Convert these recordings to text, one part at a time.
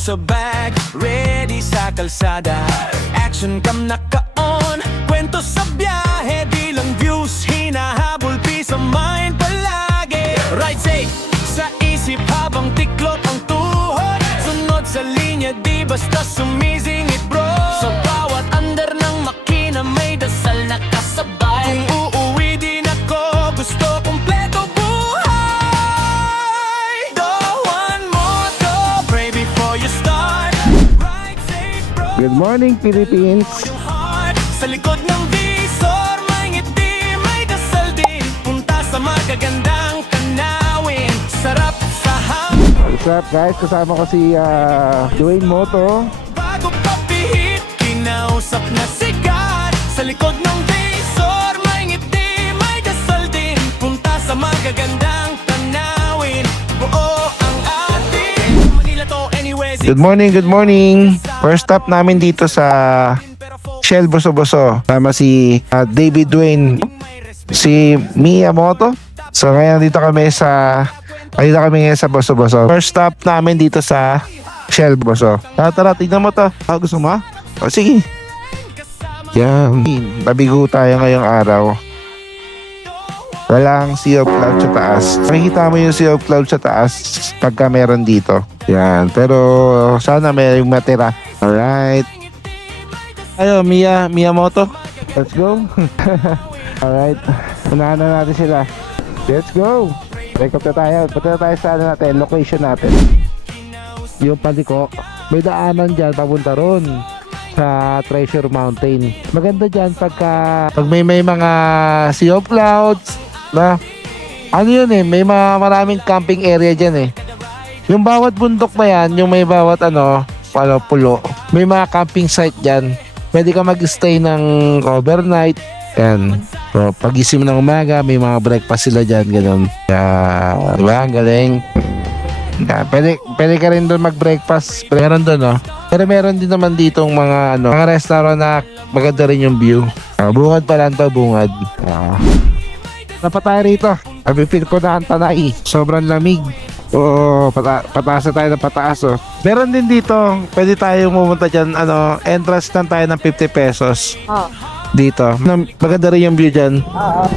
sa bag, ready sa kalsada. Action cam naka-on, kwento sa biyahe. Di lang views, hinahabol, peace of mind palagi. Ride safe sa isip habang tiklop ang tuhod. Sunod sa linya, di basta sumisingit bro. Sa bawat andar ng makina may dasal na kasabay. Kung uuwi din ako, gusto kumpleto buhay. Dawan mo to, pray before you start. Ride safe bro. Good morning, Philippines! Sa likod ng visor, may ngiti, may dasal din. Punta sa magagandang tanawin, sarap sa hangin. What's up guys? Kasama ko si Dwayne Moto. Bago pa pihit, kinausap na sigat. Sa likod ng visor, may ngiti, may dasal din. Punta sa magagandang tanawin, buo ang ating Manila to anyways. Good morning, good morning! First stop namin dito sa Shell Boso-Boso. Tama si David Dwayne, si Miyamoto. So ngayon dito kami ngayon sa Boso-Boso. First stop namin dito sa Shell Boso. Tara, tignan mo to. Gusto mo? O sige. Yan. Nabigo tayo ngayong araw. Walang sea of cloud sa taas. Makikita mo yung sea of cloud sa taas pagka meron dito. Yan. Pero sana may matira. Alright. Ayo, Miyamoto. Let's go. Alright. Unahan na natin sila. Let's go. Wake up na tayo. Punta na tayo sa location natin. Yung paliko. May daanan dyan papunta ron sa Treasure Mountain. Maganda dyan pag may mga sea of clouds na ano yun may maraming camping area dyan yung bawat bundok na yan, yung may bawat pulo, may mga camping site dyan. Pwede ka mag-stay ng overnight. Yan. So, pag-isip ng umaga, may mga breakfast sila dyan, ganun. Diba? Ang galing. Pwede ka rin doon mag-breakfast. Meron doon, Pero meron din naman ditong mga restaurant na maganda rin yung view. Bungad pa lang to, bungad. Dapat tayo rito. Abipil ko na ang tanay. Sobrang lamig. Oo, pataas na tayo ng pataas, Meron din dito, pwede tayo pumunta dyan, entrance lang tayo ng 50 pesos. Dito. Maganda rin yung view dyan.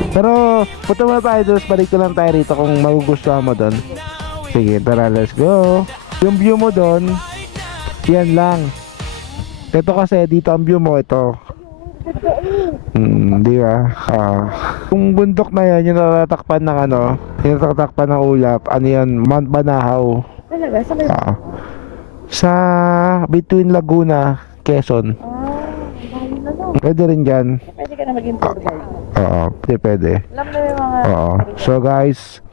Pero, punta muna tayo doon, balik ko lang tayo rito kung magugustuhan mo doon. Sige, tara, let's go. Yung view mo doon, yan lang. Ito kasi, dito ang view mo, ito. Di ba? Kung bundok na yan, yung natatakpan ng yung natatakpan ng ulap, yan, Mount Banahaw. Talaga? Saan kayo? Sa between Laguna, Quezon. Pwede rin dyan. Pwede ka na maging tour guide. Pwede. Alam mo yung mga... So guys,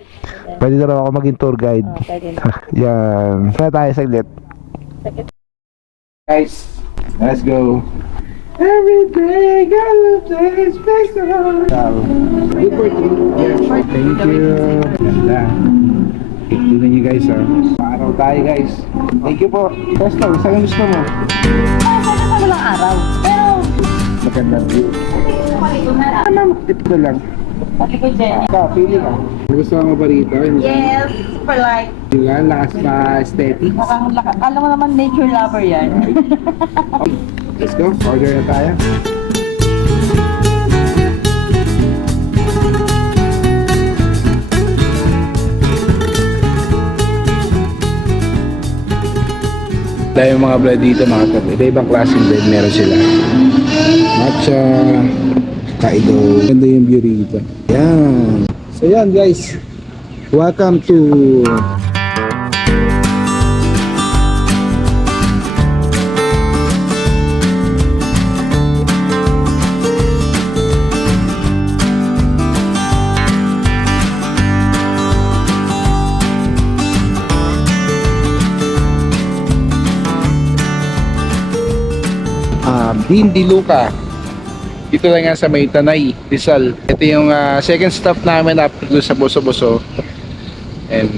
pwede na raw ako maging tour guide. Pwede na. Yan. Kaya tayo saglit. Guys, let's go. Everything I love is special. Good for you. Yes, thank you. Ganda. Tignan nyo guys, Paaraw tayo guys. Thank you po. Presto, saan gusto mo? Sana pa walang araw. Pero... Maganda view. Dito lang. Pati ko dyan. Pili ka. Gusto mo ba rito? Yes, super light. Yung lakas pa aesthetics. Mukhang lakas. Alam mo naman, nature lover yan. Let's go. Order na tayo. Dahil yung mga bread dito mga kapatid, iba-ibang klaseng bread meron sila. Matcha, kaido. Ganda yung view rito. Yan. So yan guys. Welcome to Hindi Luca. Dito lang yan sa may Tanay, Rizal. Ito yung second stop namin after doon sa Boso-Boso. And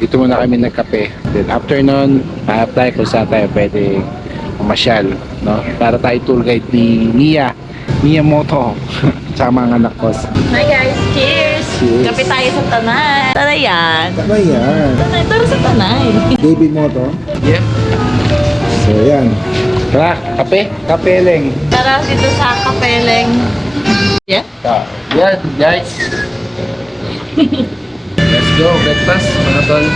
dito muna kami nagkape. Then after nun, apply kung saan tayo pwede mamasyal, no? Para tayo tour guide ni Miyamoto sa mga anak ko. Hi guys, cheers! Cheers. Kape tayo sa Tanay. Tanay yan. Tanay yan. Tanay, tara sa Tanay. David Moto. Yeah. So yan. Tara, kape? Kapeleng. Tara dito sa Kapeleng. Yeah? Yan, guys. Let's go, breakfast, mga tol.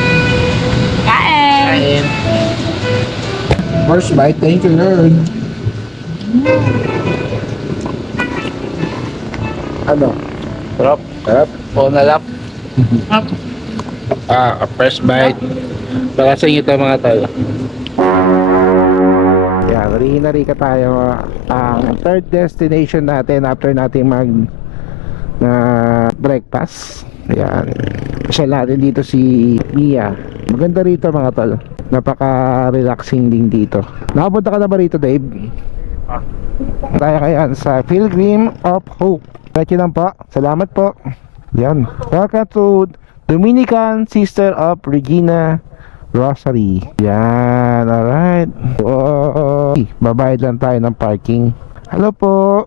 Kain! First bite, thank you, Lord. Ano? Sarap. Sarap. O nalap. First bite. Baka sa inyo ito mga tol. Yan, Rica tayo. Ang third destination natin after natin mag breakfast. Yan. Pasyal natin dito si Mia. Maganda rito mga tol. Napaka-relaxing din dito. Nakapunta ka na ba rito, Dave? Tayo kaya sa Pilgrim of Hope. Diretso lang po. Salamat po. Yan. Welcome to Dominican Sister of Regina Rosary. Yan. Alright. Babayad lang tayo ng parking. Hello po.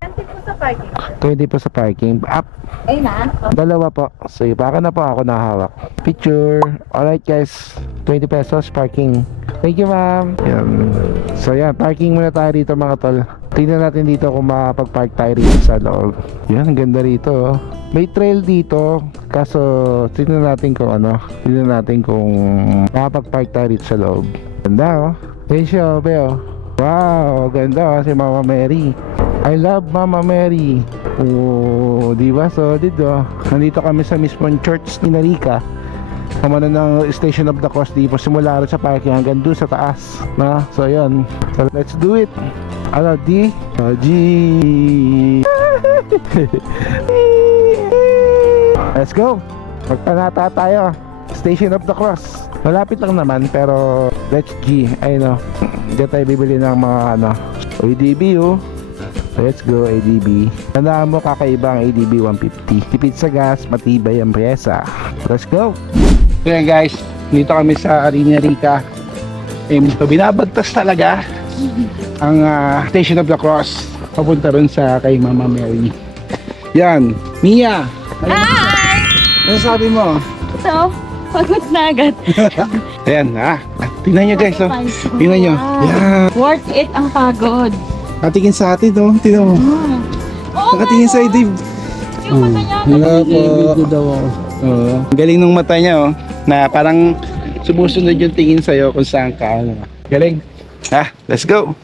20 po sa parking. Up. Ay na? Dalawa po. So, baka na po ako nahawak. Picture. Alright guys. 20 pesos parking. Thank you ma'am. Yan. So yan, parking muna tayo dito mga tol. Tingnan natin dito kung makapag-park tayo rito sa loob. Yan, ang ganda rito. Oh. May trail dito. Kaso, tingnan natin kung ano. Tingnan natin kung makapag-park tayo dito sa loob. Ganda oh. Yan siya, Beo. Wow, ganda oh, si Mama Mary. I love Mama Mary. Oh, di ba? Solid oh. Nandito kami sa mismong church ni Rica. Kamana ng Station of the Cross dito. Simula rin sa parking hanggang doon sa taas. Na? So yun. So let's do it. Ano? D? G. Let's go. Magpanata tayo. Station of the Cross. Malapit lang naman pero let's G. Ayun o. Diyan tayo bibili ng mga ano. ADB oh. Let's go ADB. Tandaan mo kakaiba ang ADB 150. Tipid sa gas, matibay ang pyesa. Let's go. So yan guys, dito kami sa Rica. So binabagtas talaga ang Station of the Cross. Papunta rin sa kay Mama Mary. Yan, Mia. Hi! Ano sabi mo? So, pagod na agad. Ayan, tingnan nyo guys, oh. Tingnan nyo. Yan. Worth it ang pagod. Katingin sa atin, oh. Tingnan mo. Oo, Nakatingin sa Dave. yung mata niya. Hello po. Oo. Ang galing ng mata niya, oh. Na parang sumusunod yung tingin sa'yo kung saan ka. Ano. Galing. Let's go.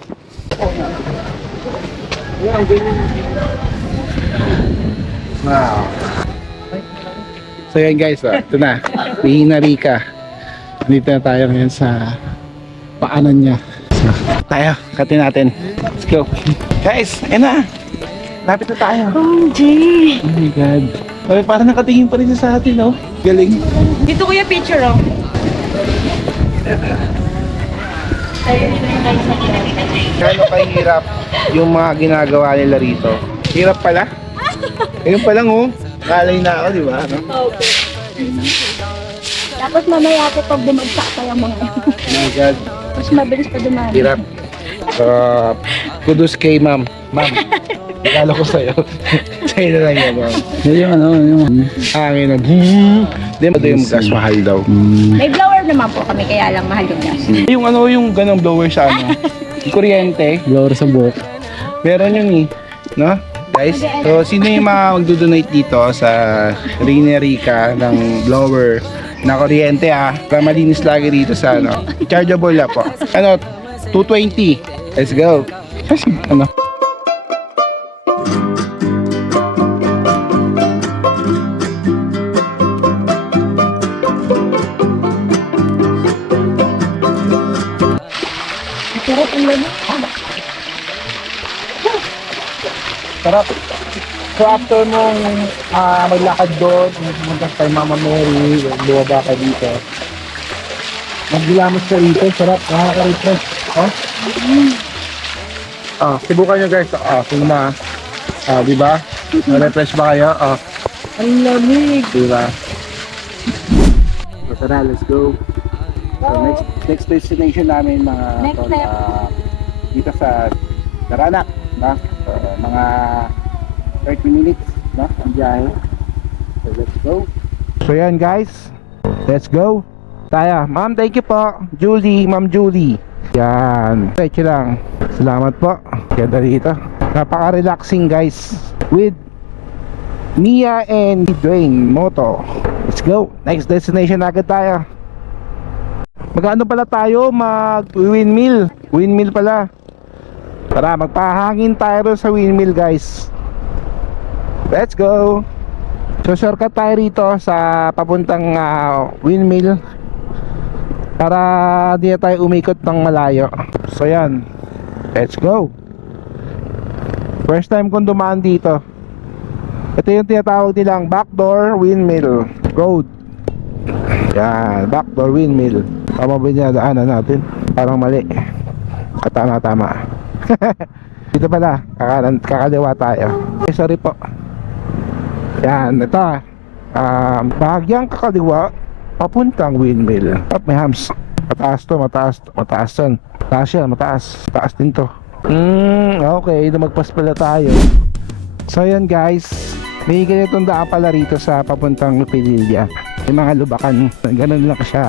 Wow. So yan guys, ito na. Rica. Dito na tayo ngayon sa paanan niya. So, tayo, katin natin. Let's go. Guys, ayun na. Lapit na tayo. OMG! Oh my God. Ay, parang nakatingin pa rin siya sa atin, no? Galing. Dito kuya picture oh. Gano'n kahirap yung mga ginagawa nila rito. Hirap pala. Ayun pa lang, oh. Kalay na ako, di ba? No? Tapos mamaya ako pag bumagsak pa yung mga Oh my God. mas mabilis pa dumami. Hirap. Kudos kay ma'am. Ma'am, regalo ko sa'yo. Sa'yo na lang yan, ma'am. Yung ano, yung Hangin na. Di ba yung gas mahal daw? May blower naman po kami kaya lang mahal yung gas. Yung ano, yung ganong blower sa ano? Yung kuryente. blower sa buhok. Meron yun eh. No? Guys, so sino yung mga magdo-donate dito sa Rica ng blower na kuryente para malinis lagi dito sa ano? Chargeable na po. Ano? 220. Let's go. Kasi ano? Sarap ang lamig. Sarap. So after mong maglakad doon, pumunta kay Mama Mary, bumaba ka dito. Maggilamos ka rito, sarap, nakaka-refresh. Subukan nyo guys. Kung di ba? Na-refresh ba kayo? Ang lamig. Di ba? So tara, let's go. So next destination namin mga Next tol, step. dito sa Daranak, no? So, mga 30 minutes, no? Ang biyahe. So let's go. So yan guys, let's go. Tayo, ma'am, thank you po. Julie, ma'am Julie. Yan. Diretso lang. Salamat po. Ganda dito. Napaka-relaxing guys. With Mia and Dwayne Moto. Let's go. Next destination agad tayo. Mag-ano pala tayo? Mag-windmill. Windmill pala. Tara, magpahangin tayo sa windmill guys. Let's go. So shortcut tayo rito sa papuntang windmill para di na tayo umikot ng malayo. So yan. Let's go. First time kong dumaan dito. Ito yung tinatawag nilang backdoor windmill road. Yan, backdoor windmill. Tama ba niya daanan natin? Parang mali. Tama. Dito pala, kakaliwa tayo. Okay, sorry po. Yan, ito bahagyang kakaliwa papuntang windmill. May hams. Mataas to. Mataas yan, mataas. Taas din to. Okay, lumagpas pala tayo. So yan guys, may ganitong daan pala rito sa papuntang Pililla. May mga lubakan, ganun lang siya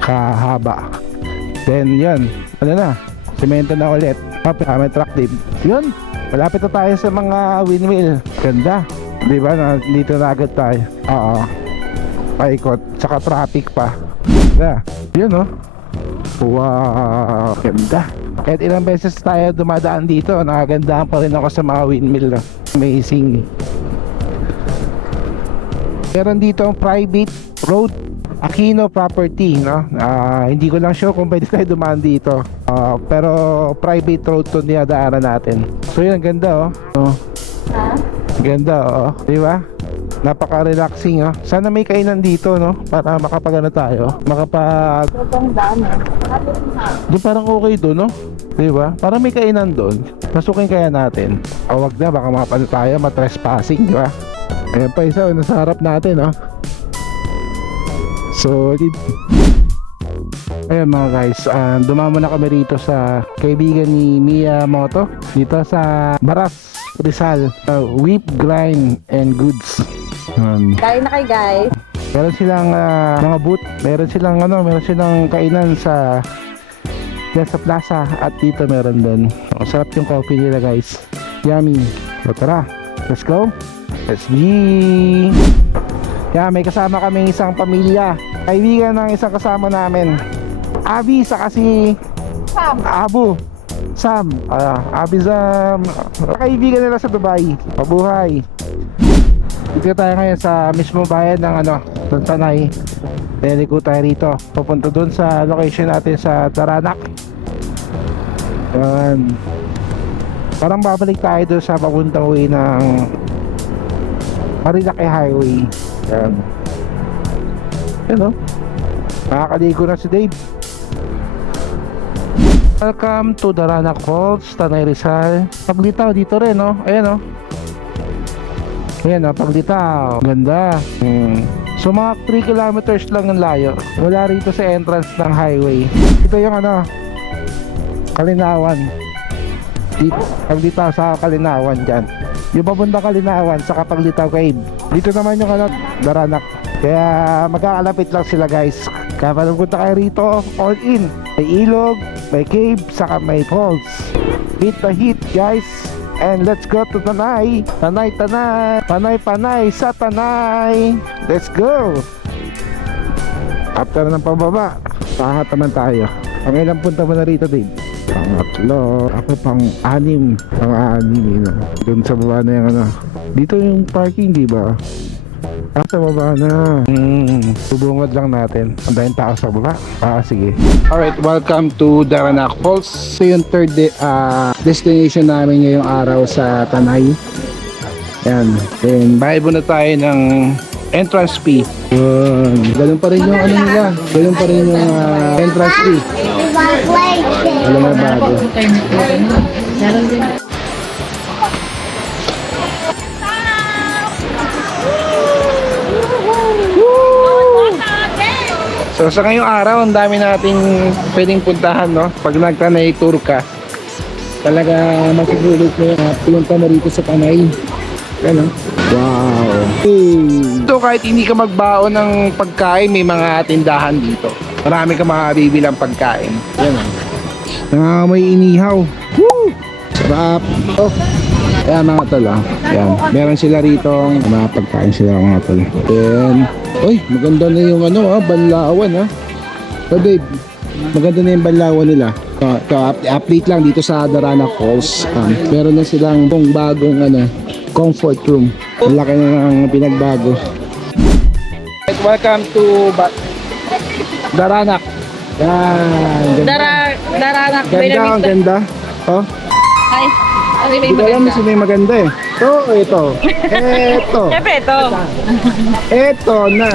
kahaba. Then yun, ano na, semento na ulit. May truck din. Yun, malapit na tayo sa mga windmill. Ganda, di ba? Dito na agad tayo. Oo, paikot, tsaka traffic pa. Ganda, yun oh. Wow, ganda. Kahit ilang beses tayo dumadaan dito, nakagandahan pa rin ako sa mga windmill. Amazing. Meron dito ang private road, Aquino property, no? Hindi ko lang sure kung pwede tayo dumaan dito. Pero private road to dinadaanan natin. So yun, ganda oh. Ganda oh, di ba? Napaka-relaxing oh. Sana may kainan dito, no? Para makapagano tayo, makapag doon parang okay doon, no? Di ba? Parang may kainan doon. Pasukin kaya natin. O wag na, baka mapano tayo, matrespassing, di ba? Ayan pa isa, nasa harap natin, no? Solid. Ayun mga guys, dumamo na kami rito sa kaibigan ni Mia Moto dito sa Baras, Rizal. Whip, Grind, and Goods. Kain na kayo guys. Meron silang mga booth, meron silang kainan sa plaza at dito meron din. Sarap yung coffee nila guys. Yummy. So tara, let's go. Let's be. Yeah, may kasama kaming isang pamilya. Kaibigan ng isang kasama namin. Abi sa kasi Sam. Abu. Sam. Abi Sam. Kaibigan nila sa Dubai. Mabuhay. Dito tayo ngayon sa mismo bayan ng ng Tanay. Deliko tayo rito. Papunta dun sa location natin sa Taranac. Yan. Parang babalik tayo dun sa papuntang way ng Marilaki Highway. Yan. Yan o. Nakakaligo na si Dave. Welcome to Taranac Falls, Tanay Rizal. Paglitaw dito rin, no? Ayan, no? Ayan, paglitaw. Ganda. So mga 3 kilometers lang ang layo. Wala rito sa entrance ng highway. Ito yung Kalinawan. Dito, paglitaw sa Kalinawan dyan. Yung papunta Kalinawan sa Paglitaw Cave. Dito naman yung Taranac. Kaya magkakalapit lang sila guys. Kapag punta kayo rito, all in. May ilog, may cave, saka may falls. Hit the heat guys. And let's go to Tanay. Panay sa Tanay. Let's go. After ng pababa, paangat naman tayo. Ang ilang punta mo na rito, Dave? Pangatlo. Ako pang-anim. Pang-anim, doon sa baba na yung dito yung parking, di ba? Sa baba na. Subungad lang natin. Ang daming tao sa baba. Sige. Alright, welcome to Taranac Falls. Ito yung third destination namin ngayong araw sa Tanay. Yan. Then, bayad muna tayo ng entrance fee. Ganun pa rin yung nila. Ganun pa rin yung entrance fee. Wala na bago. So sa ngayong araw, ang dami nating pwedeng puntahan, no? Pag nagtanay tour ka, talaga masigulog mo yung punta mo rito sa Tanay. Ano? Wow! So kahit hindi ka magbaon ng pagkain, may mga tindahan dito. Marami ka makabibilang pagkain. Yan, Nangangamoy inihaw. Woo! Sarap. Oh. Ayan mga tol ah. Ayan. Meron sila rito. Mga pagkain sila mga tol. Then, uy, maganda na yung banlawan ah. So babe, maganda na yung banlawan nila. Update lang dito sa Darana Falls. Meron na silang bagong comfort room. Ang laki na ng pinagbago. Welcome to Darana. Yan. Daranak. Ganda, ang ganda. Oh. Ay, ano Hindi ko alam kung sino yung maganda eh. Ito. Siyempre ito. Ito na.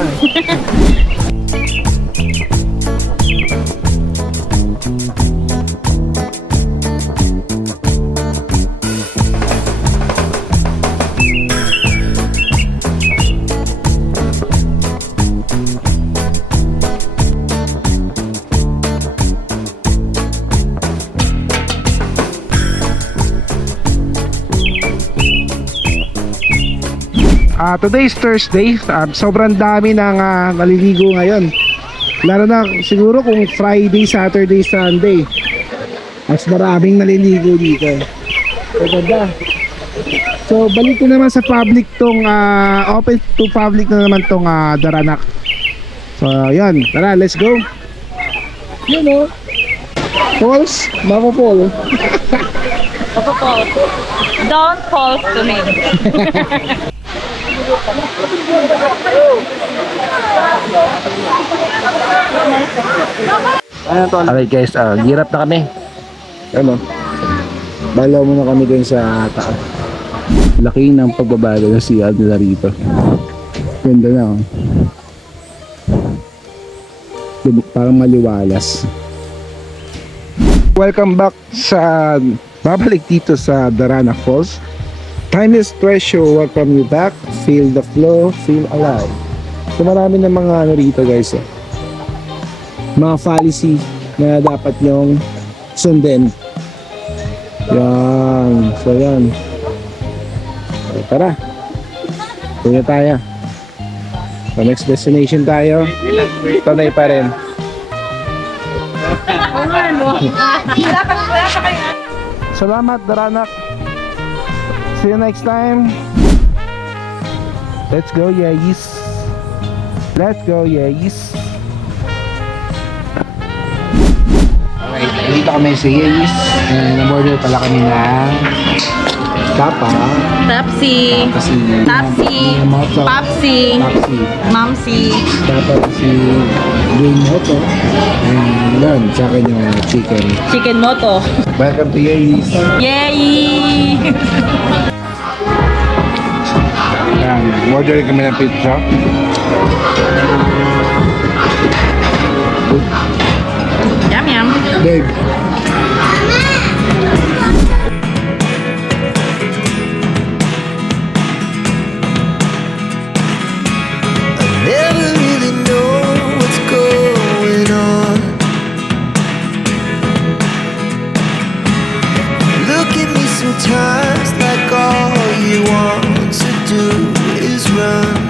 Today is Thursday. Sobrang dami ng naliligo ngayon. Lalo na siguro kung Friday, Saturday, Sunday. Mas maraming naliligo dito. Maganda. So balik na naman sa public tong open to public na naman tong Daranac. So yan, tara, let's go. You know. Falls, mapapol. Don't fall to me. Alright guys, girap na kami. Balaw muna kami dun sa taas. Laki ng pagbabago na siya nila rito. Ganda na parang maliwalas. Welcome back sa babalik dito sa Darana Falls. Time is treasure, welcome you back. Feel the flow, feel alive. So marami ng mga rito guys mga policy na dapat nyong sundin. Yan. So yan. So, tara. Tuloy tayo. So next destination tayo. Tanay pa rin. Salamat Daranac. See you next time. Let's go, yes. Let's go, yes. Alright, dito kami sa Yes. Nag-order pala kami ng Tapa. Tapsi. Moto. Papsi. Papsi. Mamsi. Tapos si Green Moto. And yun, sa akin yung chicken. Chicken moto. Welcome to Yes. Yay! Yan, order kami ng pizza. Yum yum. Babe. Never really know what's going on. Look at me sometimes like all you want to do is run.